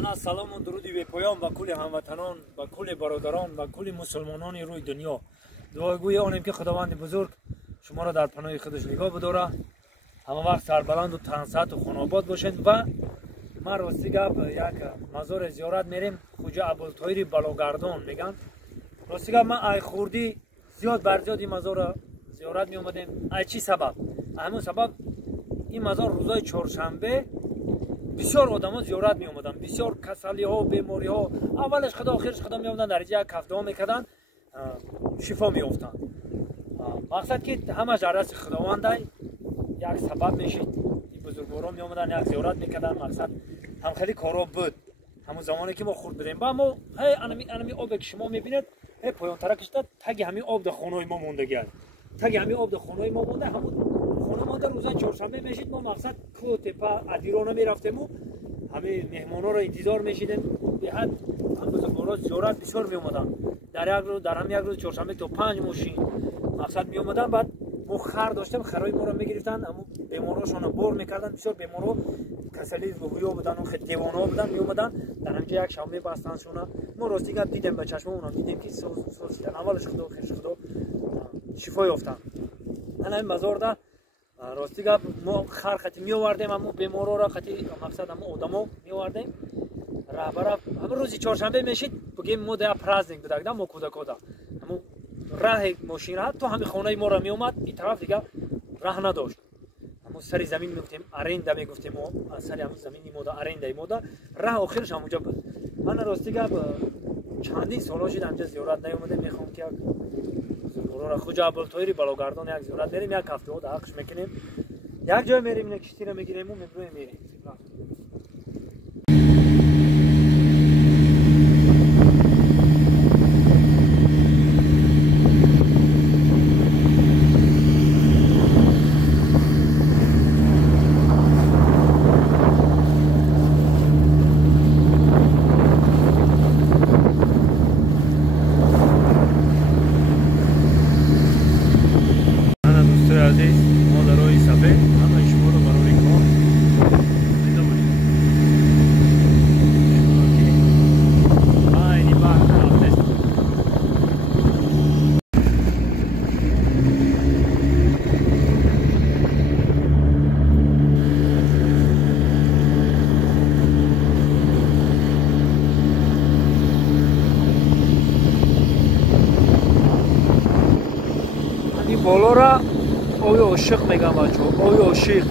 مانا سلام و درودی به پایان و کل هموطنان و کل برادران و کل مسلمانان روی دنیا. دعاگوی آنیم که خداوند بزرگ شما را در پناه خودش نگاه بداره، همه وقت سربلند و تنصت و خاناباد باشند. و ما راستی گپ یک مزار زیارت میریم، خوجا ابوالطاهر بلاگردان میگن. راستی گپ ما ای خوردی زیاد بر زیاد این مزار زیارت می اومدیم. ای چی سبب؟ همون سبب این مزار روزای چهارشنبه بسیار آدما زیارت می اومدن، بسیار کسلی ها و بیماری ها اولش خدا آخرش خدا می اومدن، در یک هفته ها میکردن شفا می افتن. مقصد که همش در دست خداونده یک سبب میشید. این بزرگواران می اومدن یک زیارت میکردن. مقصد هم خیلی کارا بود همون زمانی که ما خورد بدیم با ما هی انمی آب که شما میبینید هی پایان ترکش داد تگ همین آب در خانه ما مونده گرد، تگ همین آب در خانه ما مونده. همون خانه ما در روزای چهارشنبه میشید ما مقصد کو تپا ادیرانه میرفتیم و همه مهمانا را انتظار میشیدیم. به حد هم بزرگوارا زیارت بسیار می اومدن. در هم یک روز چهارشنبه تا 5 ماشین مقصد می اومدن. بعد ما خر داشتیم، خرای ما را میگرفتن، اما بیماراشون بار میکردن. بسیار بیمارا کسلی روحی بودن و خیلی دیوانا بودن، می اومدن در همینجا یک شنبه بستنشون. ما راستی گپ دیدیم به چشممون، دیدیم که سوزیدن اولش خدا خیرش خدا شفا یافتن. من این مزار ده راستی گپ ما خر خطی می آوردیم، اما بیمارا را خطی مقصد اما آدما می آوردیم. رهبر همون روزی چهارشنبه میشید بگیم ما ده پرازنیک بودیم ما کودکا، اما راه ماشین را تو همین خانه ما را می اومد این طرف دیگه راه نداشت. اما سری زمین میگفتیم ارنده، میگفتیم ما سری همون زمینی ما ارنده ما راه آخرش همونجا بود. من راستی گپ چندین سالا شد همینجا زیارت نیومده. میخوام که زیارت خوجا ابوالطاهر بلاگردان یک زیارت بریم، یک هفته ها دقیقش میکنیم، یک جای میریم، یک کشتی را میگیریم و میریم. بالا را آوی عاشق میگم بچه ها، آوی عاشق.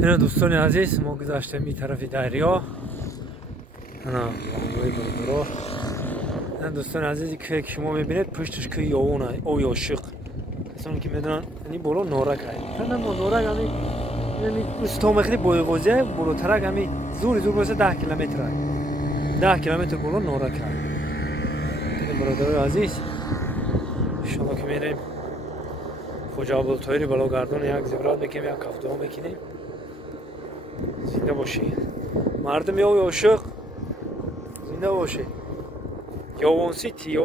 اینا دوستان عزیز ما گذاشتیم این طرف دریا. اینا دوستان عزیزی که شما میبینید پشتش که یاونه آوی عاشق. اصلا که میدونن این بالا نارک هست. نه ما نارک همین یعنی استام خیلی بایغازیه بالاترک همین زور باشه 10 کیلومتر. 10 کیلومتر بالا نارک هست. دیدیم برادرای عزیز ان شاءالله که میریم خوجا ابوالطاهر بلاگردان یک زیارت میکنیم، یک هفته ها میکنیم. زنده باشی مردم یا عاشق، زنده باشی. یاوان سیتی.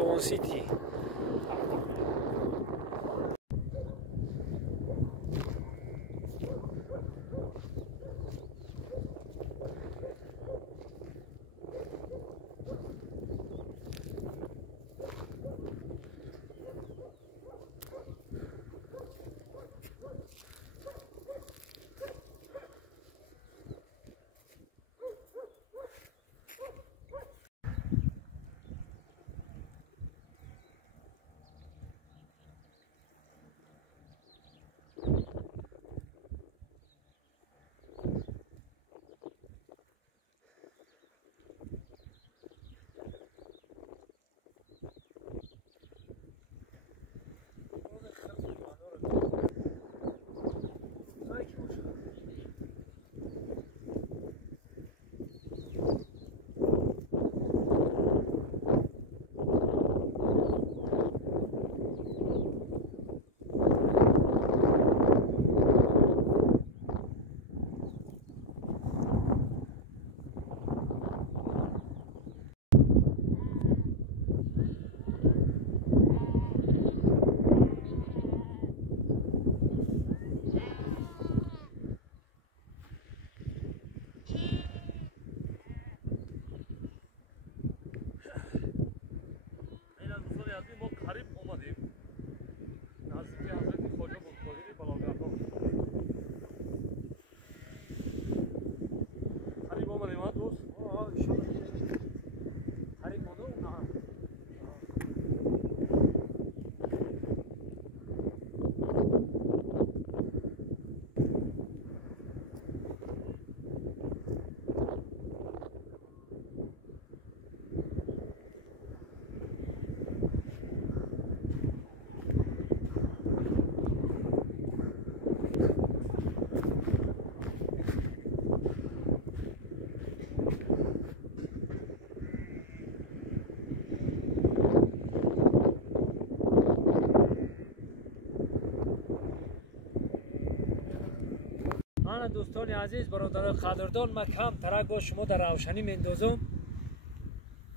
دوستان عزیز برادران قدردان ما کم ترک با شما در روشنی میندازم.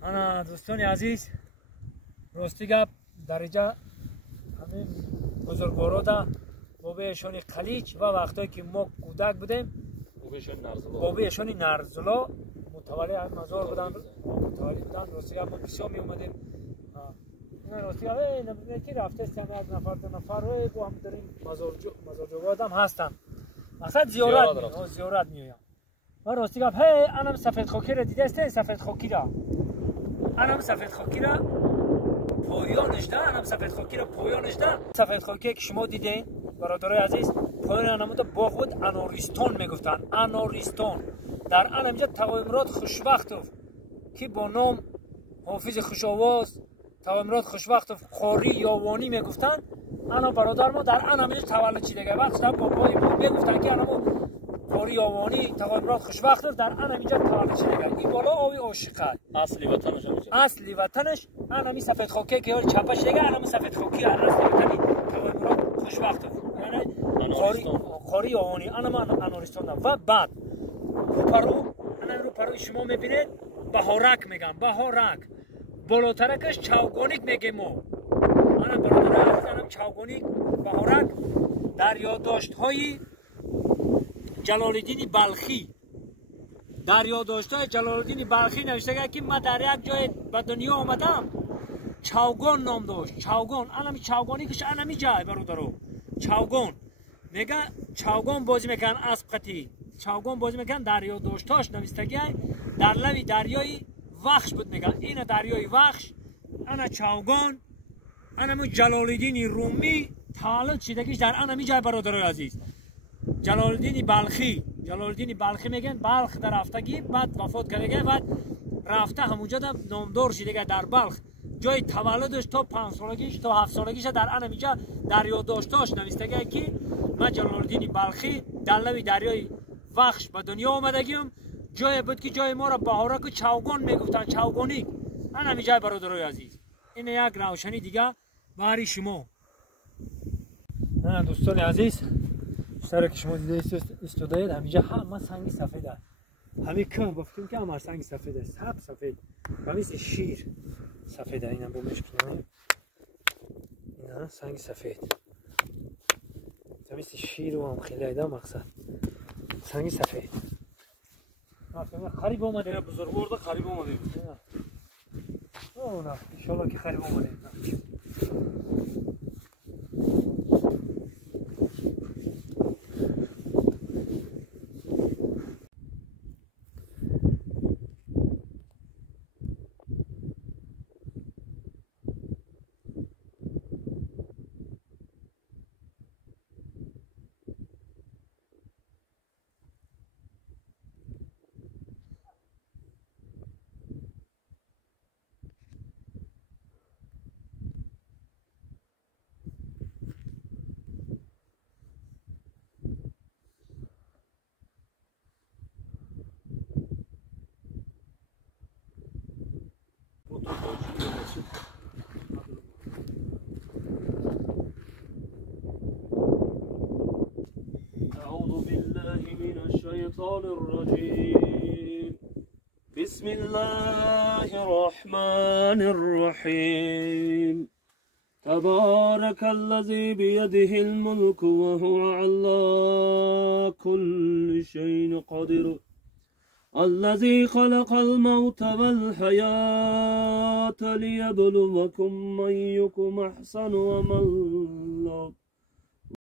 انا دوستان عزیز راستی گپ درجه همین بزرگوارا دا بابایشان قلیچ و وقتی که ما کودک بودیم بابایشان نرزلا متولی هم مزار بودن متولی بودن. راستی گپ ما بسیار می اومدیم. راستی گپ که رفته است از نفر دو نفر با هم در این مزارجواد هم هستن. مقصد زیارت میایم. من راستی گپ انم سفید خاکی را دیده است. سفید خاکی را انم سفید خاکی را پایانش ده. انم سفید خاکی را پایانش ده. سفید خاکی که شما دیدین برادرای عزیز پایان انمودا باغ بود اناریستان میگفتن. اناریستان در انمجا تقایمرات خوشوقتوف که با نام حافظ خوشاواز تقایمرات خوشوقتوف قاری یاوانی میگفتن. انا برادر ما در انمجا تولد چیدگه وقت بابای ما میگفتن که انمو قاری یاوانی تقایمرات خوشوقتوف در انمجا تولد چیدگه. این بالا آوی عاشقه اصلی وطنش انمی سفید خاکی که یار چپش دیگه انمی سفید خاکی اصلی وطنی تقایمرات خوشوقتوف یعنی قاری یاوانی انم اناریستان و بعد رو پروی شما میبینید بهارک میگم. بهارک بالاترکش چوگانیک میگیم ما. انا برادر عزیزم چوگانیک بهارک در یادداشت‌های جلال الدین بلخی در یادداشت‌های جلال الدین بلخی نوشته که من در یک جای به دنیا آمدم چوگان نام داشت. چوگان انم چوگانیکش انمی جای برادرو چوگان میگه چوگان بازی میکن اسب قطی چوگان بازی میکن. در یادداشتاش نوشتگی در لب دریای وخش بود میگن. این دریای وخش انا چوگان انمو جلال الدین رومی تولد شدگیش در انمی جای برادرای عزیز. جلال الدین بلخی میگن بلخ در رفتگی بعد وفات کرده بعد رفته همونجا نامدار شده در بلخ جای تولدش تا 5 سالگیش تا 7 سالگیش در انمی جا در یادداشتاش نوشته که من جلال الدین بلخی در لب دریای وخش به دنیا آمدگیم. جای بود که جای ما را بهارک و چوگان میگفتن. چوگانی انمی جای برادرای عزیز. این یک روشنی دیگه برای شما. دوستان عزیز سر که شما دیده استودایید همینجا همه سنگ سفید است. همین که گفتیم که همه سنگ سفید است. سب سفید مثل شیر سفید است. اینم بومش کنیم اینا سنگ سفید مثل شیر و هم خیلی ایده مقصد سنگ سفید. خریب آمده بزرگوار خریب آمده. نه انشالله که خریب آمده. أعوذ بالله من الشيطان الرجيم. بسم الله الرحمن الرحيم. تبارك الذي بيده الملك وهو على كل شيء قدير. الذي خلق الموت والحياة ليبلوكم أيكم أحسن عملا